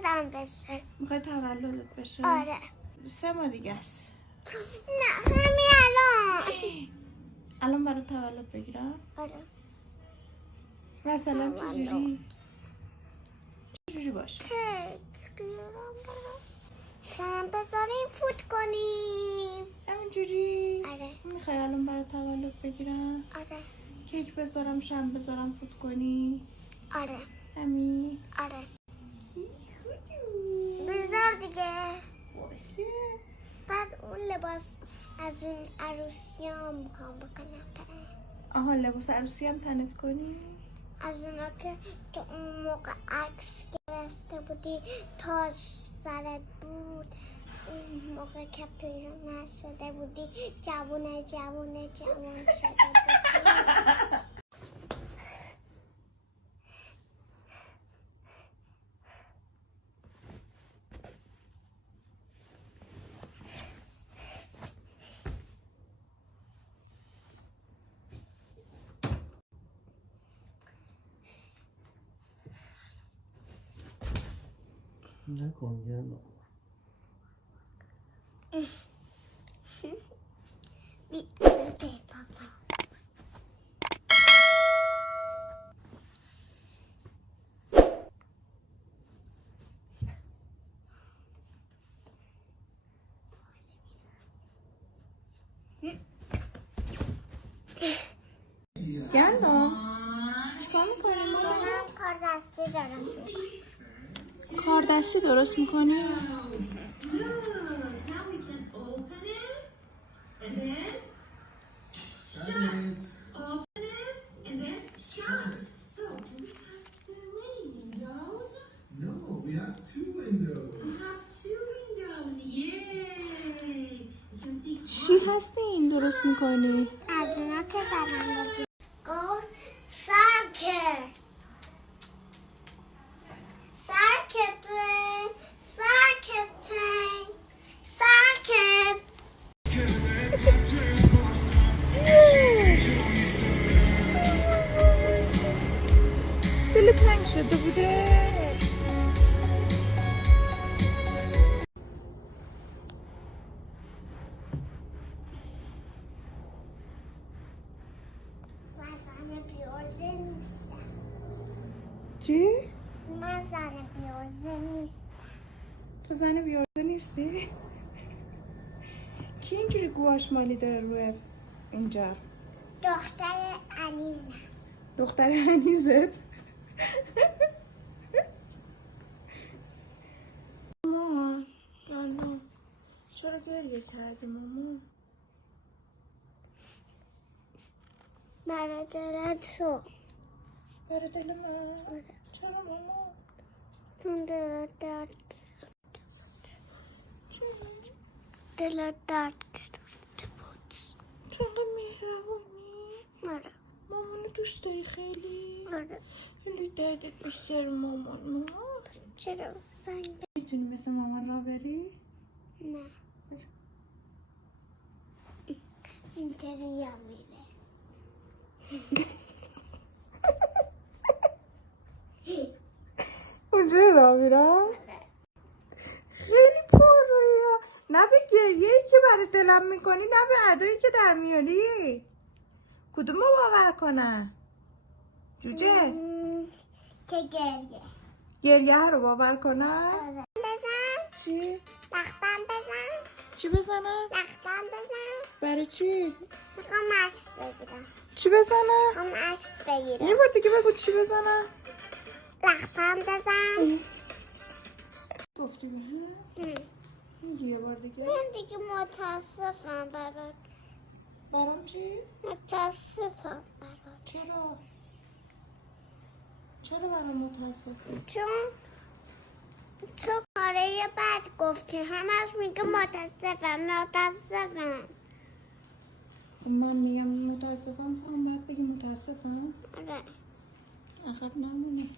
تولدم بشه. میخوای تولدت بشه؟ آره. 3 ماه دیگه است. نه همین الان. الان برای تولد بگیرم؟ آره. مثلا چجوری باشه؟ کیک بیارم برام. شام بذاریم فوت کنیم. همینجوری؟ آره. میخوای الان برای تولد بگیرم؟ آره. کیک بذارم شم بذارم فوت کنی؟ آره. همین؟ آره. بذار دیگه. باشه. بعد اون لباس از اون عروسیام میخوام بکنم. آها لباس عروسی هم تنت کنی؟ از اونا که اون موقع عکس گرفته بودی تاج سرت بود، اون موقع که پیرو نشده بودی جوون شده بودی. نکن گلو. به بابا. گندم چیکار میکنی ماما؟ من کار دستی درست میکنم. کار دستی درست میکنی؟ No, we have 2 windows. چی هستی این درست میکنی؟ از اونا که زدن بودی گفت سرکت دل تنگ شده بوده. من بیارزه نیستم. چی؟ من زن بیارزه نیستم. تو زن بیارزه نیستی؟ کی اینجوری گواشمالی داره روی اینجا؟ دختر انیزم. دختر هنیزت؟ مامان گندم چرا گریه کردی مامان؟ برای دلت شو. برای دل من؟ چرا مامان؟ چون دلت درد چرا؟ دلت درد گرفته بود. تو انقدر مهربونی؟ آره. مامانو دوست داری خیلی؟ آره. خیلی دردت دوست داری مامان. چرا زنگ میتونی مثل مامان را بری؟ نه اینطوری میره. اونجا را میرم؟ خیلی پر رویا. نه به گریه‌ای که برای دلم میکنی نه به ادایی که در میاری. کدومو باور کنم؟ جوجه که گریه رو باور کنم؟ آره. بزن چی؟ تختم بزن. چی بزنم؟ تختم بزن. برای چی؟ میخوام عکس بگیرم. چی بزنم؟ میخوام عکس بگیرم. یه بار دیگه بگو چی بزنم؟ لختم بزن. گفتی بهم؟ میگی یه بار دیگه؟ من دیگه متاسفم برات. برام چی؟ متاسفم برات. چرا؟ چرا برام متاسفی؟ چون تو کاره بد گفتی همش میگه متاسفم. من میگم متاسفم تو هم باید بگی متاسفم؟ آره. عقب نمونه.